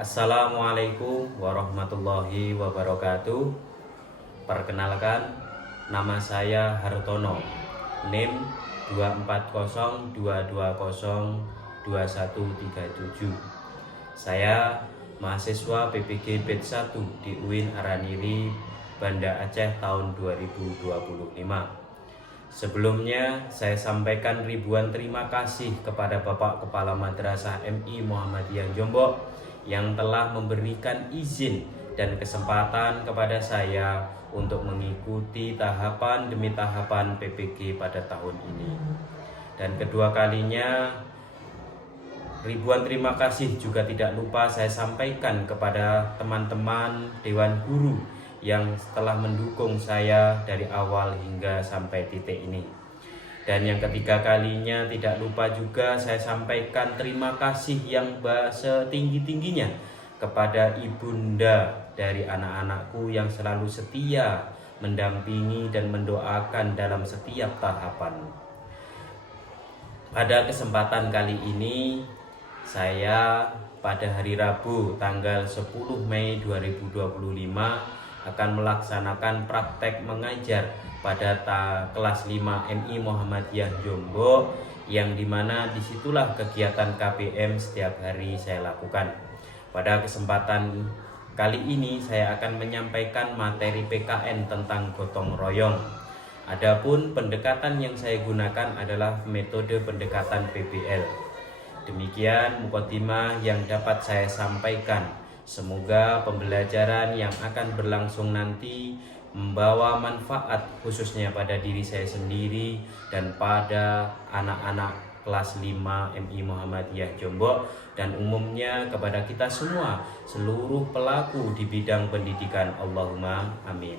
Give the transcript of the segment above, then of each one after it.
Assalamualaikum warahmatullahi wabarakatuh. Perkenalkan, nama saya Hartono, NIM 24022022137. Saya mahasiswa PPG BED 1 di UIN Araniri, Banda Aceh tahun 2025. Sebelumnya saya sampaikan ribuan terima kasih kepada Bapak Kepala Madrasah MI Muhammadiyah Jombok yang telah memberikan izin dan kesempatan kepada saya untuk mengikuti tahapan demi tahapan PPG pada tahun ini. Dan kedua kalinya, ribuan terima kasih juga tidak lupa saya sampaikan kepada teman-teman Dewan Guru yang telah mendukung saya dari awal hingga sampai titik ini. Dan yang ketiga kalinya, tidak lupa juga saya sampaikan terima kasih yang setinggi-tingginya kepada ibunda dari anak-anakku yang selalu setia mendampingi dan mendoakan dalam setiap tahapan. Pada kesempatan kali ini, saya pada hari Rabu tanggal 10 Mei 2025 akan melaksanakan praktek mengajar pada kelas 5 MI Muhammadiyah Jombok, yang dimana disitulah kegiatan KBM setiap hari saya lakukan. Pada kesempatan kali ini saya akan menyampaikan materi PKN tentang gotong royong. Adapun pendekatan yang saya gunakan adalah metode pendekatan PBL. Demikian mukadimah yang dapat saya sampaikan. Semoga pembelajaran yang akan berlangsung nanti membawa manfaat khususnya pada diri saya sendiri dan pada anak-anak kelas 5 MI Muhammadiyah Jombok, dan umumnya kepada kita semua, seluruh pelaku di bidang pendidikan. Allahumma amin.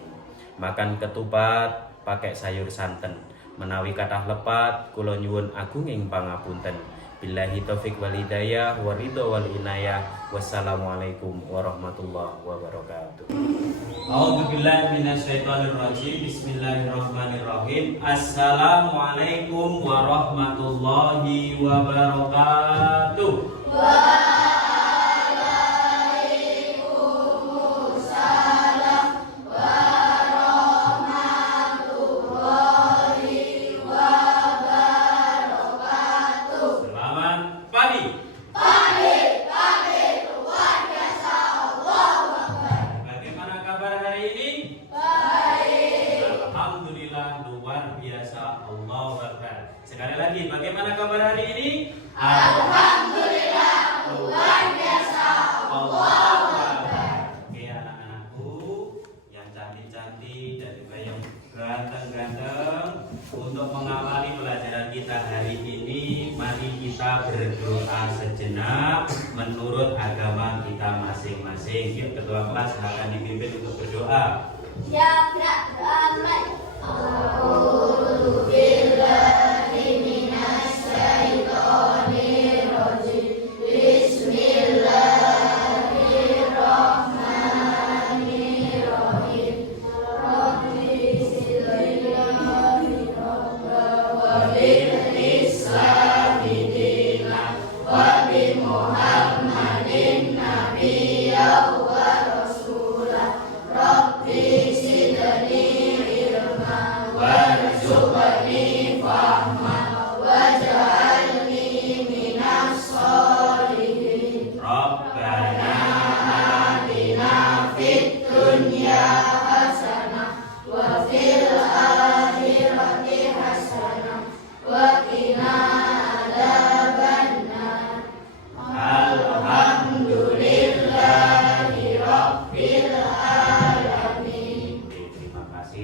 Makan ketupat pakai sayur santen, menawi kathah lepat kula nyuwun agunging pangapunten. Billahi taufik wal hidayah wa ridho wal inayah. Wassalamualaikum warahmatullahi wabarakatuh. A'udzubillahi minasyaitonir rajim. Bismillahirrahmanirrahim. Assalamualaikum warahmatullahi wabarakatuh. Sekali lagi, bagaimana kabar hari ini? Alhamdulillah, luar biasa. Allahu Akbar. Oke, anak-anakku yang cantik-cantik dan juga yang ganteng-ganteng, untuk mengawali pelajaran kita hari ini, mari kita berdoa sejenak menurut agama kita masing-masing. Yuk, ketua kelas akan dipimpin untuk berdoa. Ya, doa mulai.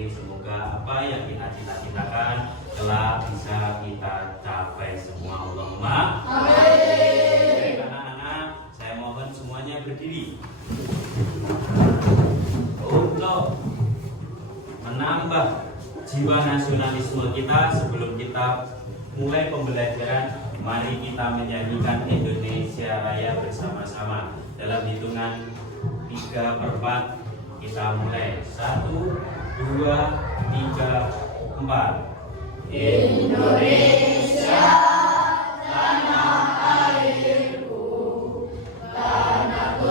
Semoga apa yang kita cita-citakan telah bisa kita capai semua. Allahumma amin. Anak-anak, saya mohon semuanya berdiri untuk menambah jiwa nasionalisme kita. Sebelum kita mulai pembelajaran, mari kita menyanyikan Indonesia Raya bersama-sama. Dalam hitungan 3/4 kita mulai. 1, 2, 3, 4. Indonesia, tanah airku, tanah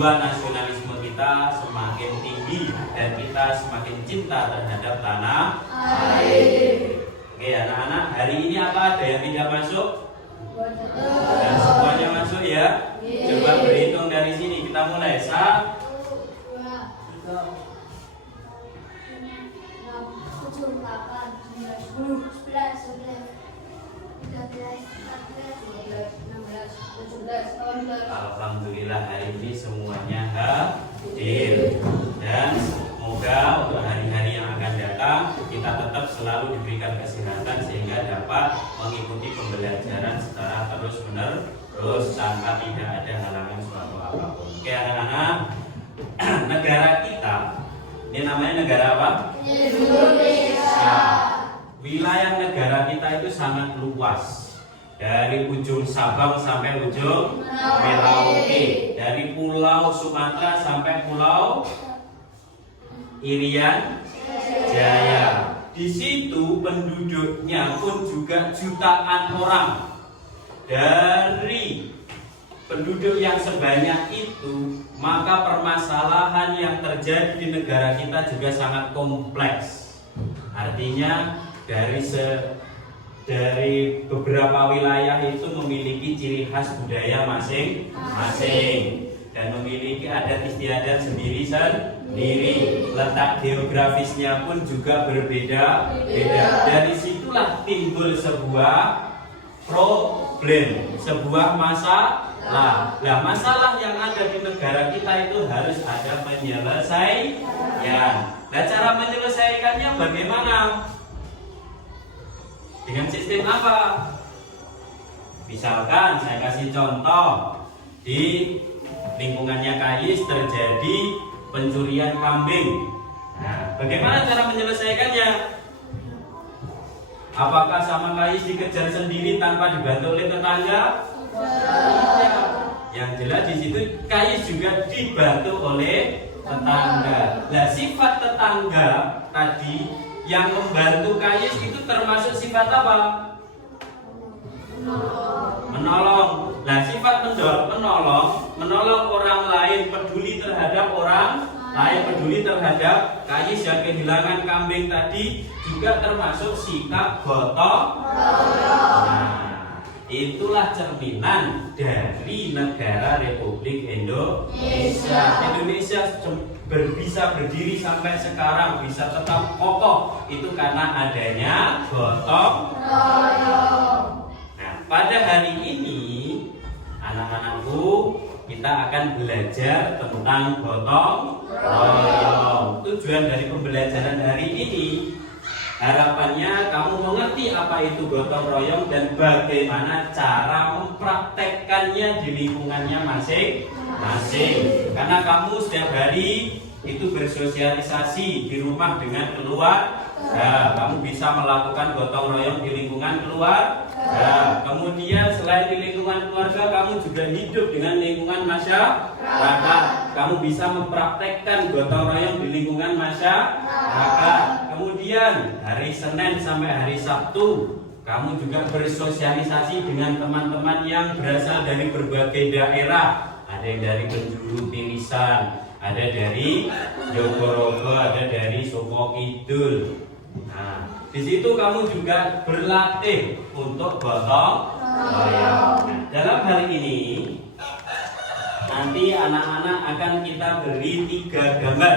jiwa nasionalisme kita semakin tinggi dan kita semakin cinta terhadap tanah air. Oke anak-anak, hari ini apa ada yang tidak masuk? Dan semuanya masuk ya? Coba berhitung dari sini, kita mulai. 1, 2, 3, 7, 8, 9, 10, 11, 12, 13, 14, 15, 16, 17, 18. Alhamdulillah hari ini semuanya hadir dan semoga untuk hari-hari yang akan datang kita tetap selalu diberikan kesehatan sehingga dapat mengikuti pembelajaran secara terus-menerus tanpa tidak ada halangan suatu apapun. Oke anak-anak, negara kita ini namanya negara apa? Indonesia. Wilayah negara kita itu sangat luas. Dari ujung Sabang sampai ujung Merauke, dari Pulau Sumatera sampai Pulau Irian Jaya. Di situ penduduknya pun juga jutaan orang. Dari penduduk yang sebanyak itu, maka permasalahan yang terjadi di negara kita juga sangat kompleks. Artinya dari beberapa wilayah itu memiliki ciri khas budaya masing-masing dan memiliki adat istiadat sendiri-sendiri. Letak geografisnya pun juga berbeda-beda. Dari situlah timbul sebuah problem, sebuah masalah. Nah, masalah yang ada di negara kita itu harus ada penyelesaian. Nah, cara menyelesaikannya bagaimana? Dengan sistem apa? Misalkan saya kasih contoh, di lingkungannya KAIS terjadi pencurian kambing. Nah, bagaimana cara menyelesaikannya? Apakah sama KAIS dikejar sendiri tanpa dibantu oleh tetangga? Tidak. Yang jelas di situ KAIS juga dibantu oleh tetangga. Nah, sifat tetangga tadi yang membantu KAIS itu termasuk sifat apa? Menolong. Nah, sifat menolong orang lain, peduli terhadap orang lain, peduli terhadap KAIS yang kehilangan kambing tadi juga termasuk sikap gotong royong. Nah, itulah cerminan dari negara Republik Indonesia. Indonesia bisa berdiri sampai sekarang, bisa tetap kokoh, itu karena adanya gotong royong. Nah, pada hari ini anak-anakku, kita kita akan belajar tentang gotong royong. Tujuan dari pembelajaran hari ini, harapannya kamu mengerti apa itu gotong royong dan bagaimana cara mempraktekkannya di lingkungannya masing-masing. Karena kamu setiap hari itu bersosialisasi di rumah dengan keluarga, kamu bisa melakukan gotong royong di lingkungan keluarga. Kemudian selain di lingkungan keluarga, kamu juga hidup dengan lingkungan masyarakat. Kamu bisa mempraktekkan gotong royong di lingkungan masyarakat. Kemudian hari Senin sampai hari Sabtu, kamu juga bersosialisasi dengan teman-teman yang berasal dari berbagai daerah. Ada yang dari penjuru Tirisan, ada dari Jogorogo, ada dari Soko Kidul. Nah, di situ kamu juga berlatih untuk gotong royong. Nah, dalam hal ini nanti anak-anak akan kita beri 3 gambar.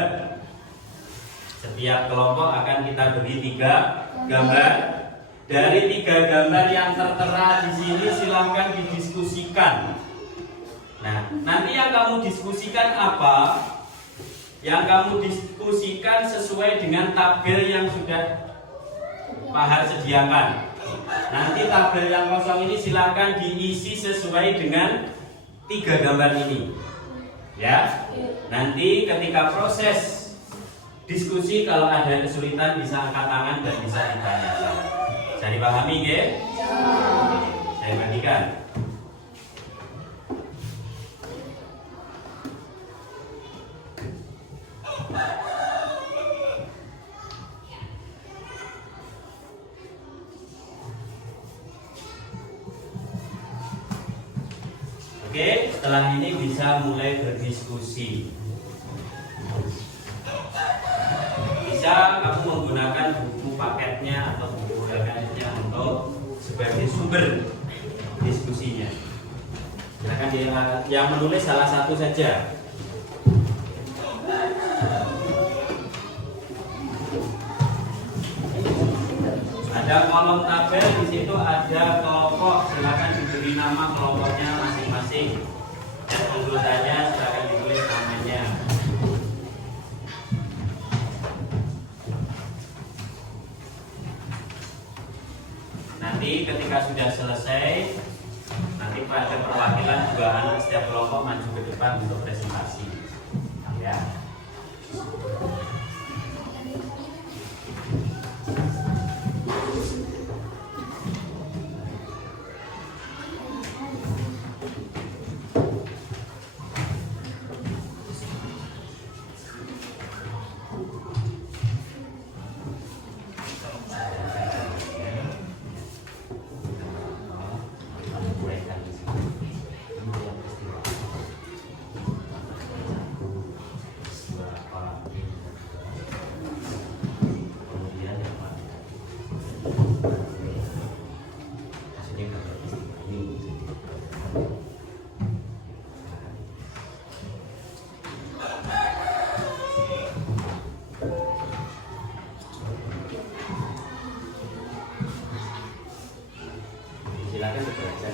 Setiap kelompok akan kita beri 3 gambar. Dari 3 gambar yang tertera di sini silahkan didiskusikan. Nah, nanti yang kamu diskusikan apa? Yang kamu diskusikan sesuai dengan tabel yang sudah Pak Har sediakan. Nanti tabel yang kosong ini silakan diisi sesuai dengan 3 gambar ini. Ya. Nanti ketika proses diskusi kalau ada kesulitan bisa angkat tangan dan bisa ditanyakan. Bisa dipahami, nggih? Saya bagikan. Oke, setelah ini bisa mulai berdiskusi. Bisa kamu menggunakan buku paketnya atau buku paketnya untuk sebagai sumber diskusinya. Silakan yang menulis salah satu saja. Ada kolom tabel, di situ ada kelompok, silakan diberi nama kelompoknya masing-masing. Dan anggotanya silakan ditulis namanya. Nanti ketika sudah selesai, nanti pada perwakilan juga anak setiap kelompok maju ke depan untuk presentasi. Ya. Silakan dibaca.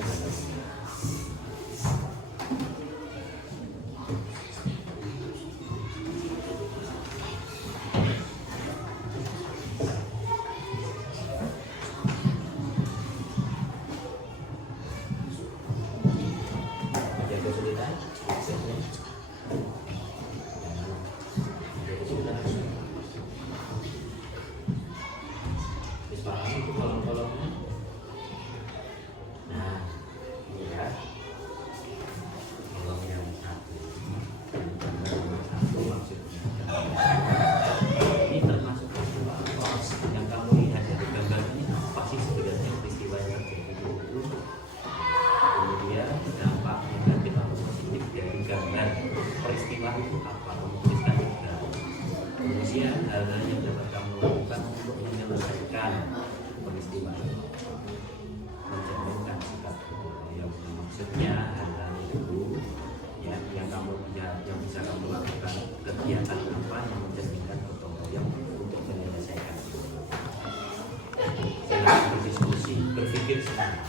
Ada kesulitan? Bisa paham itu kolom-kolomnya? Nah, ini ya. Kolom yang satu maksudnya. Ini termasuk peristiwa yang kamu lihat dari gambar ini apa sih sebenarnya peristiwa yang terjadi dulu. Kemudian dampak negatif atau positif dari gambar peristiwa itu apa? Menuliskan juga. Kemudian hal-hal yang dapat kamu lakukan untuk menyelesaikan peristiwa itu. Mencerminkan sikap yang maksudnya hal-hal itu yang kamu yang bisa kamu lakukan, kegiatan apa yang mencerminkan gotong royong untuk menyelesaikan. Silakan berdiskusi, berpikir sekarang.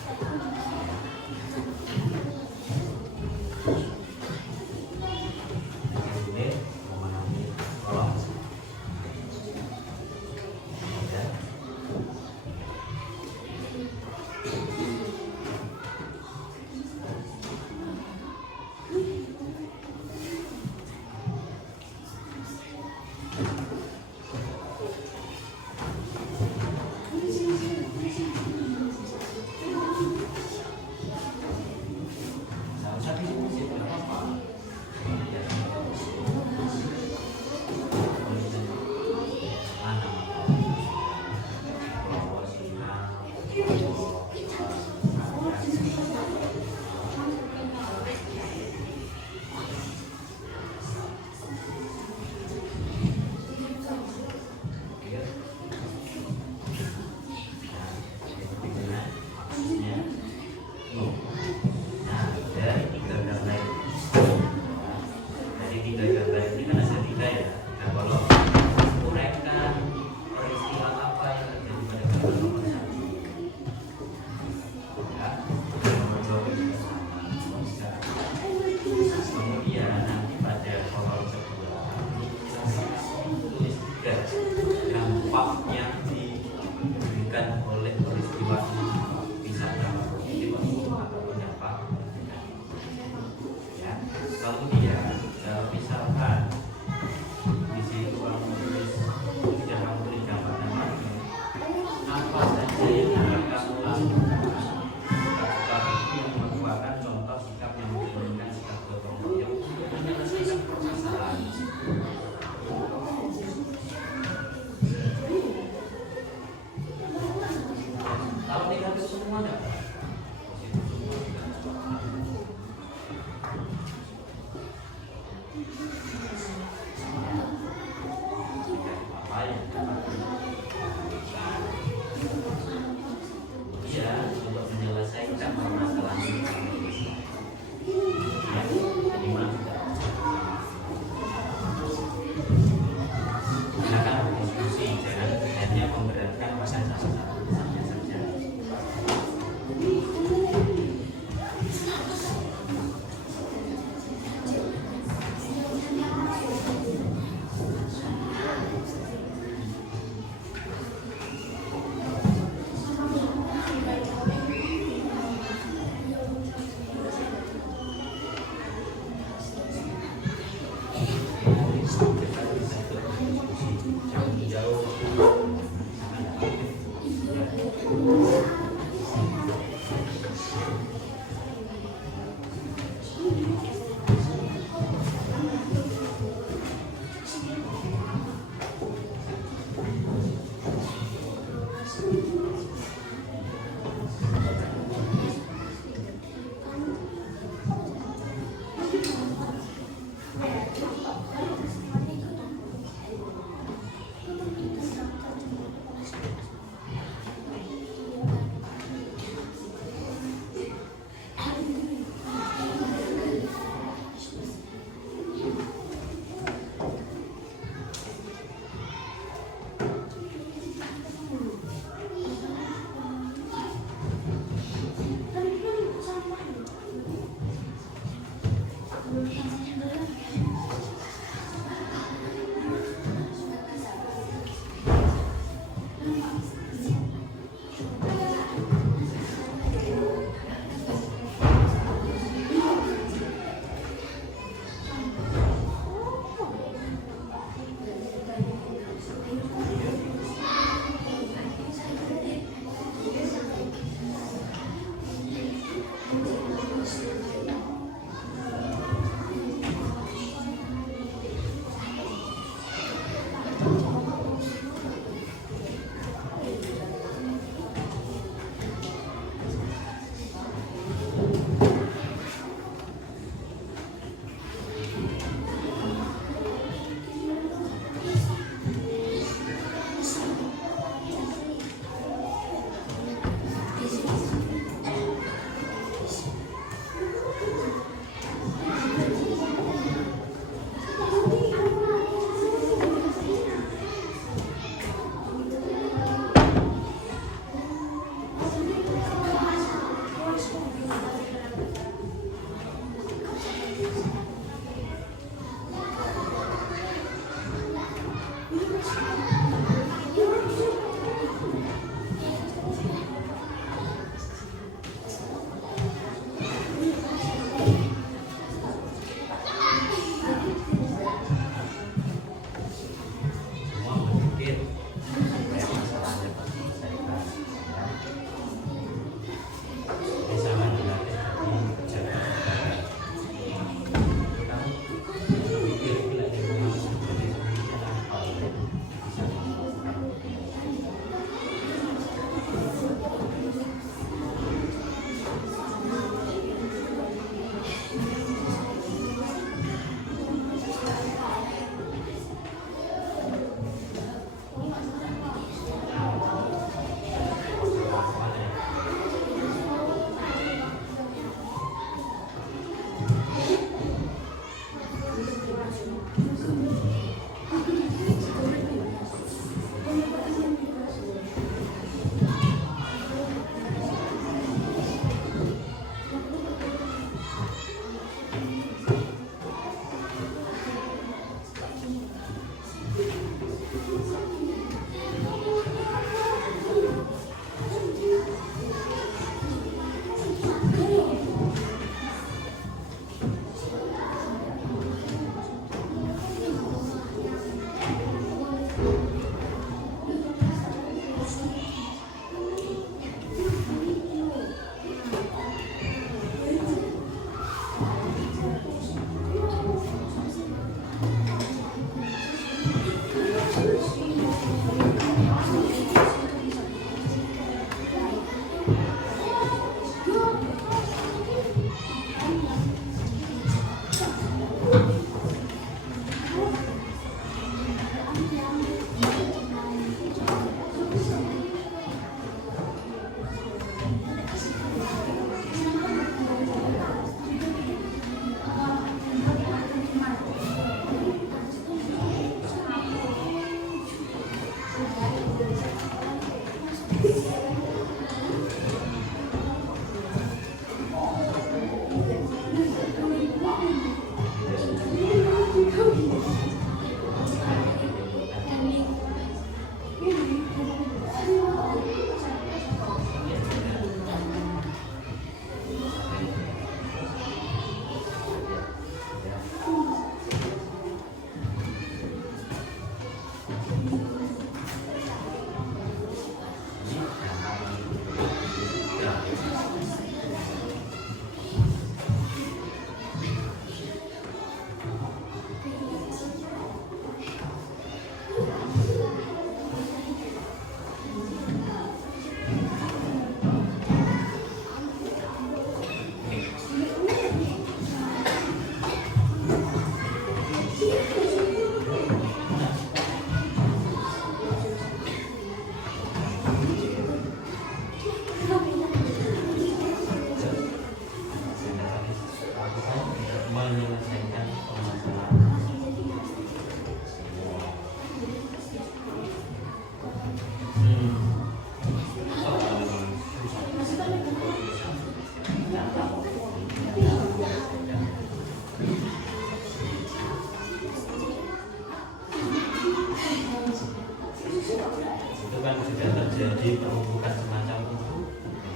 Itu kan sudah terjadi penumpukan semacam itu,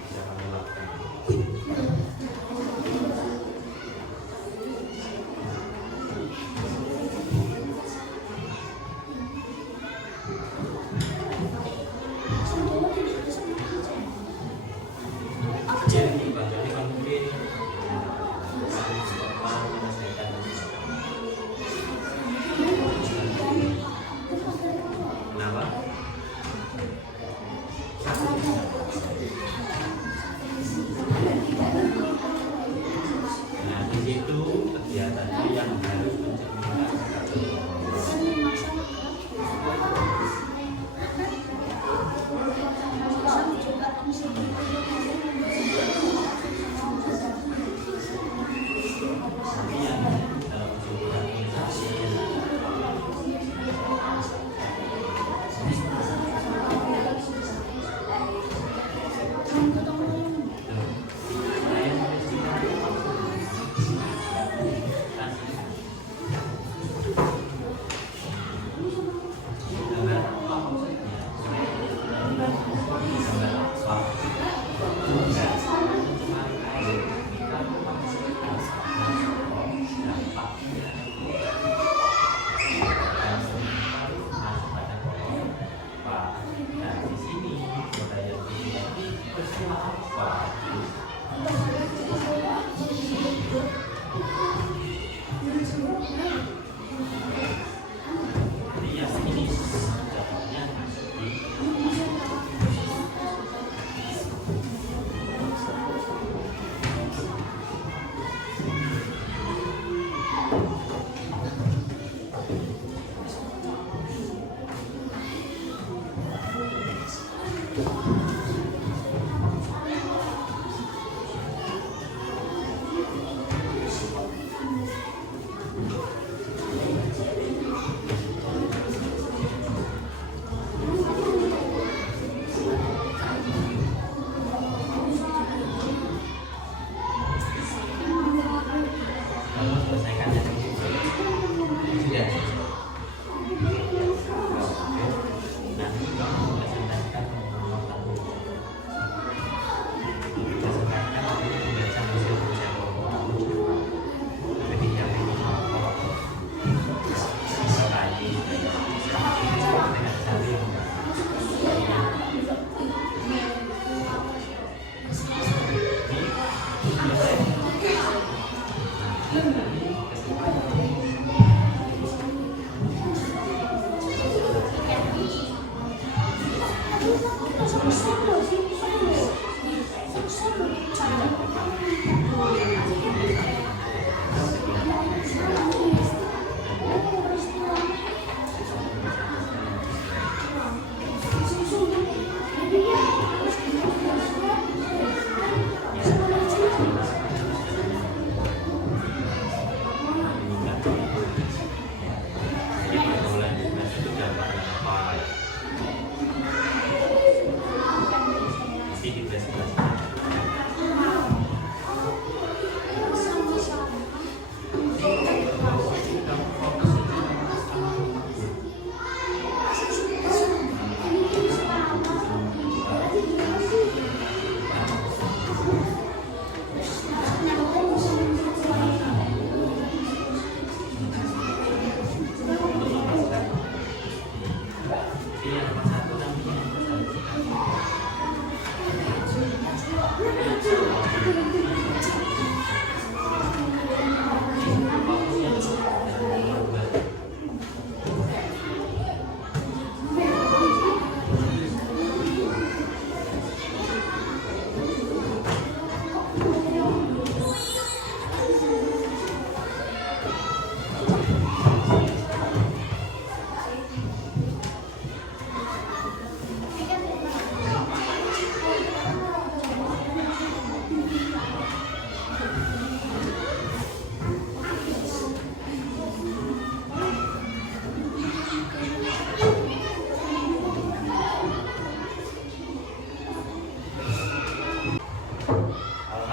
bisa kami lakukan. Jadi bacaan kan mungkin menyelesaikan. Kenapa? Nah, di situ kegiatannya yang harus mencerminkan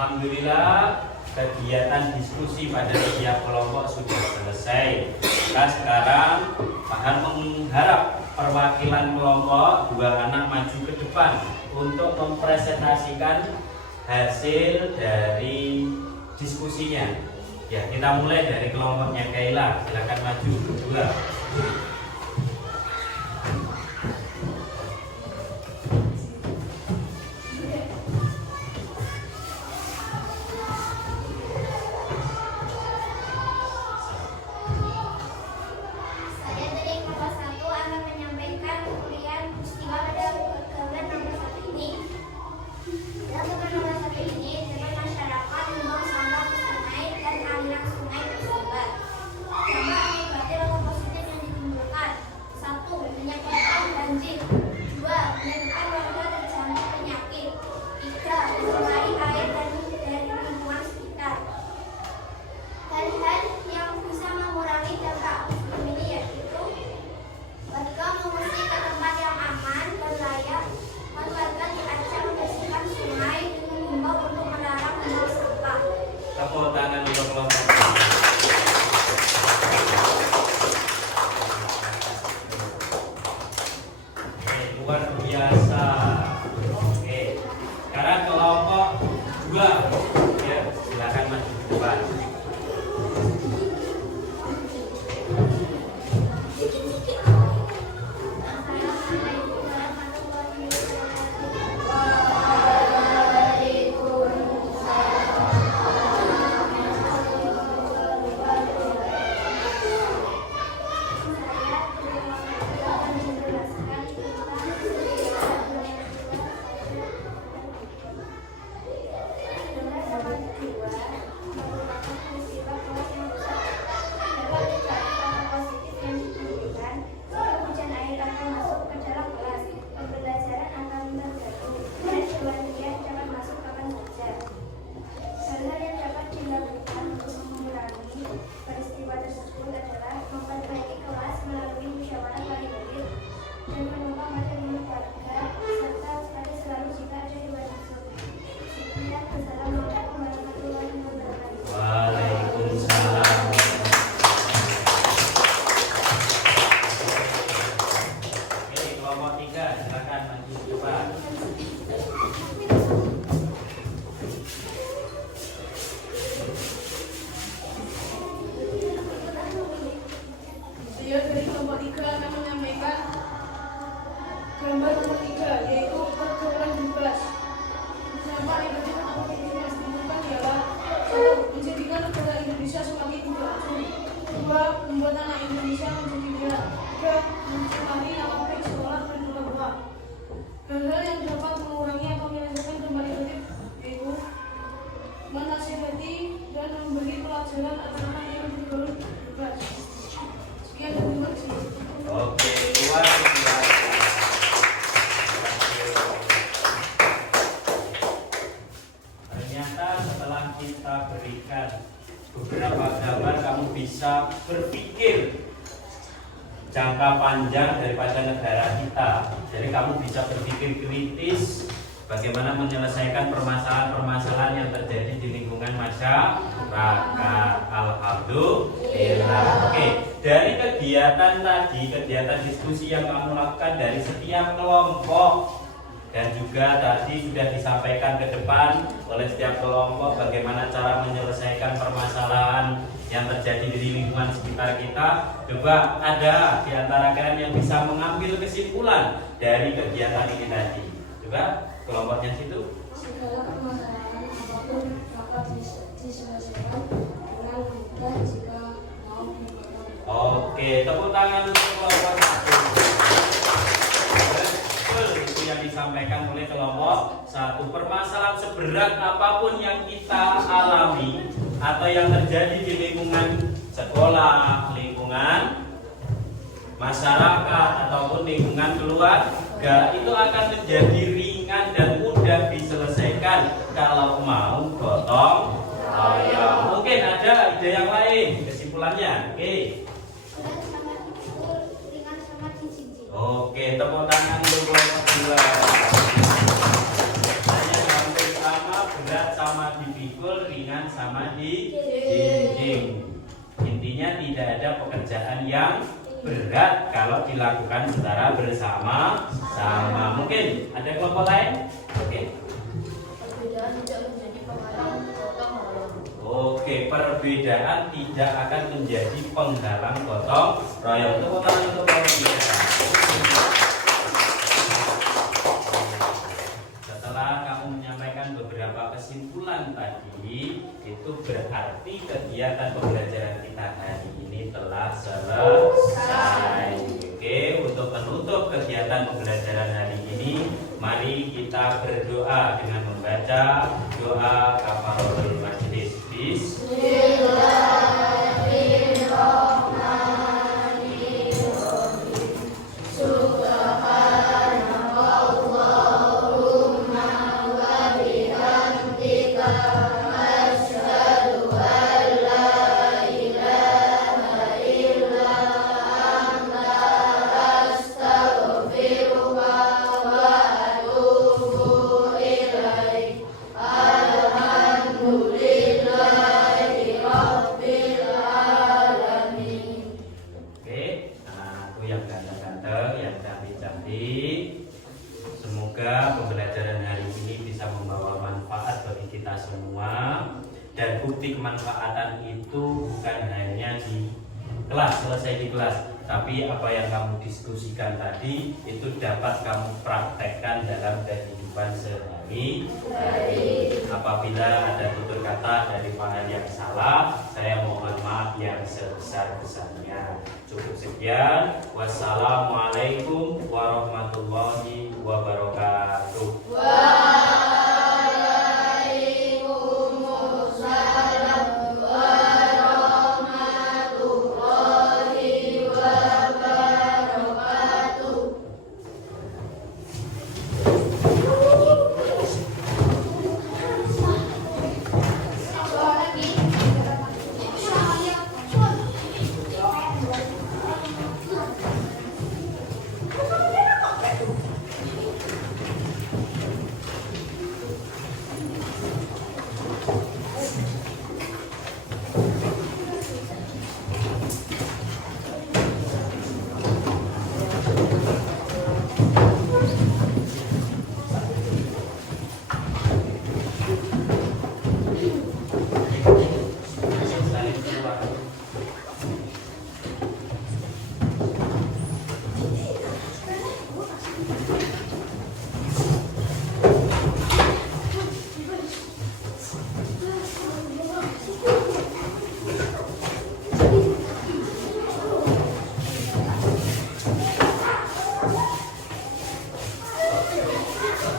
Alhamdulillah kegiatan diskusi pada setiap kelompok sudah selesai. Nah, sekarang Farhan mengharap perwakilan kelompok, 2 anak maju ke depan untuk mempresentasikan hasil dari diskusinya. Ya, kita mulai dari kelompoknya Kaila. Silakan maju berdua. Saya dari kelas 1 akan menyampaikan uraian peristiwa pada pergaulan nomor 1 ini. Dalam pergaulan nomor 1 ini, dengan masyarakat membuang sampah ke sungai dan aliran sungai tersumbat. Sampah akibatnya dampak positif yang ditimbulkan. 1. Menyebabkan banjir. 2. Menyebabkan warga terjangkit penyakit. 3. Mencemari air dari lingkungan sekitar. Hal-hal yang bisa mengurangi dampak ini yaitu warga mengungsi ke tempat yang aman dan layak, dan warga diajak membersihkan sungai dengan mengimbau untuk melarang membuang sampah. Tepuk tangan untuk kelompok. Oke, luar biasa. Oke, sekarang kelompok 2. Ya, silakan maju ke depan. Assalamualaikum warahmatullahi wabarakatuh. Saya akan menjelaskan tentang dengan zaman kedua merupakan peristiwa kelas yang besar. Dapat dicari dampak positif yang ditimbulkan jika hujan air akan masuk ke dalam kelas, pembelajaran akan terganggu, dan keluarga dapat masuk kapan saja. Hal-hal yang dapat dilakukan untuk mengurangi peristiwa tersebut adalah memperbaiki kelas melalui musyawarah wali murid dan menumpang materi warga serta waspada selalu jika ada dua tersebut. Sekian, wassalamualaikum warahmatullahi wabarakatuh. Waalaikumsalam. Oke, kelompok 3, silakan maju ke depan. Saya dari kelompok 3 akan menyampaikan gambar nomor 3, yaitu pergaulan bebas. Dampak negatif atau positif yang ditimbulkan ialah 1. Menjadikan negara Indonesia semakin maju. 2. Membuat anak Indonesia menjadi berat. 3. Mencemari nama baik sekolah dan lembaga. Hal-hal yang dapat mengurangi atau menyelesaikan dampak negatif yaitu menasihati dan memberi pelajaran anak-anak yang bergaul bebas. Sekian dan terima kasih. Oke, luar biasa. Ternyata setelah kita berikan beberapa gambar, kamu bisa berpikir jangka panjang daripada negara kita. Jadi kamu bisa berpikir kritis bagaimana menyelesaikan permasalahan-permasalahan yang terjadi di lingkungan masyarakat. Alhamdulillah. Oke, dari kegiatan tadi, kegiatan diskusi yang kamu lakukan dari setiap kelompok, dan juga tadi sudah disampaikan ke depan oleh setiap kelompok bagaimana cara menyelesaikan permasalahan yang terjadi di lingkungan sekitar kita. Coba ada di antara kalian yang bisa mengambil kesimpulan dari kegiatan ini tadi. Coba kelompoknya situ. Segala permasalahan apapun dapat diselesaikan dengan mudah jika mau dilakukan. Oke, tepuk tangan untuk kelompok satu. Betul itu yang disampaikan oleh kelompok satu. Permasalahan seberat apapun yang kita alami atau yang terjadi di lingkungan sekolah, lingkungan masyarakat ataupun lingkungan keluarga, itu akan menjadi ringan dan mudah diselesaikan kalau mau gotong royong. Mungkin ada ide yang lain kesimpulannya. Oke. Ringan sama cincin. Oke, tepuk tangan untuk kelompok 2. Hanya hampir sama, berat sama dipikul, ringan sama dijinjing. Intinya tidak ada pekerjaan yang berat kalau dilakukan secara bersama-sama. Mungkin ada kelompok lain? Oke. Perbedaan tidak menjadi penghalang gotong royong. Oke, perbedaan tidak akan menjadi penghalang gotong royong. Tepuk tangan untuk perbedaan. Setelah kamu menyampaikan beberapa kesimpulan tadi, itu berarti kegiatan pembelajaran kita hari ini telah selesai. Oke, untuk menutup kegiatan pembelajaran hari ini, mari kita berdoa dengan membaca doa kafaratul majelis. Oke, anakku yang ganteng-ganteng, yang cantik-cantik. Semoga pembelajaran hari ini bisa membawa manfaat bagi kita semua. Dan bukti kemanfaatan itu bukan hanya di kelas, selesai di kelas, tapi apa yang kamu diskusikan tadi itu dapat kamu praktekkan dalam kehidupan sehari-hari. Apabila ada tutur kata dari Pak yang salah, saya mohon maaf yang sebesar-besarnya. Cukup sekian. Wassalamualaikum warahmatullahi wabarakatuh.